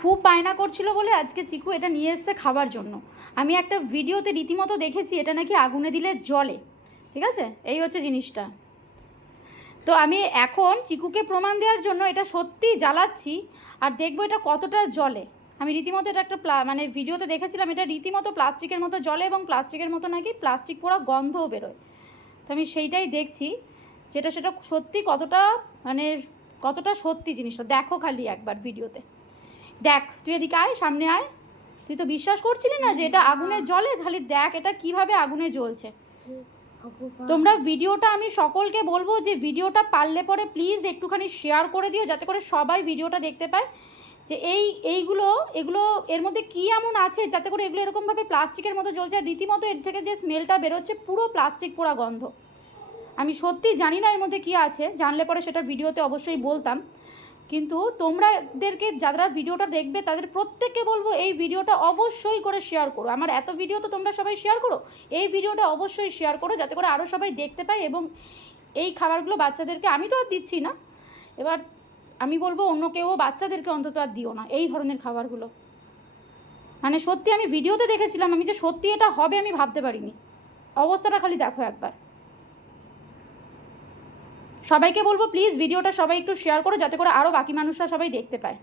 খুব বায়না করছিল বলে আজকে চিকু এটা নিয়ে এসছে খাবার জন্য। আমি একটা ভিডিওতে রীতিমতো দেখেছি এটা নাকি আগুনে দিলে জ্বলে, ঠিক আছে? এই হচ্ছে জিনিসটা। তো আমি এখন চিকুকে প্রমাণ দেওয়ার জন্য এটা সত্যি জ্বালাচ্ছি আর দেখবো এটা কতটা জ্বলে। আমি রীতিমতো এটা একটা মানে ভিডিওতে দেখেছিলাম, এটা রীতিমতো প্লাস্টিকের মতো জ্বলে এবং প্লাস্টিকের মতো নাকি প্লাস্টিক পোড়া গন্ধও বেরোয়। তো আমি সেইটাই দেখছি যেটা সেটা সত্যি কতটা মানে কতটা সত্যি জিনিসটা। দেখো খালি একবার ভিডিওতে দেখ, তুই এদিকে আয়, সামনে আয়। তুই তো বিশ্বাস করছিলি না যে এটা আগুনে জ্বলে, খালি দেখ এটা কিভাবে আগুনে জ্বলছে। তোমরা ভিডিওটা, আমি সকলকে বলবো যে ভিডিওটা পারলে পরে প্লিজ একটুখানি শেয়ার করে দিও যাতে করে সবাই ভিডিওটা দেখতে পায় যে এগুলো এর মধ্যে কী এমন আছে যাতে করে এগুলো এরকমভাবে প্লাস্টিকের মতো জ্বলছে। আর রীতিমতো এর থেকে যে স্মেলটা বেরোচ্ছে পুরো প্লাস্টিক পোড়া গন্ধ। আমি সত্যি জানি না এর মধ্যে কী আছে, জানলে পরে সেটা ভিডিওতে অবশ্যই বলতাম। কিন্তু তোমরাদেরকে যারা ভিডিওটা দেখবে তাদের প্রত্যেককে বলবো এই ভিডিওটা অবশ্যই করে শেয়ার করো। আমার এত ভিডিও তো তোমরা সবাই শেয়ার করো, এই ভিডিওটা অবশ্যই শেয়ার করো যাতে করে আরও সবাই দেখতে পায় এবং এই খাবারগুলো বাচ্চাদেরকে, আমি তো আর দিচ্ছি না, এবার আমি বলবো অন্য কেউ বাচ্চাদেরকে অন্তত আর দিও না এই ধরনের খাবারগুলো। মানে সত্যি আমি ভিডিওতে দেখেছিলাম, আমি যে সত্যি এটা হবে আমি ভাবতে পারিনি। অবস্থাটা খালি দেখো একবার। সবাইকে বলবো প্লিজ ভিডিওটা সবাই একটু শেয়ার করো যাতে করে আরও বাকি মানুষরা সবাই দেখতে পায়।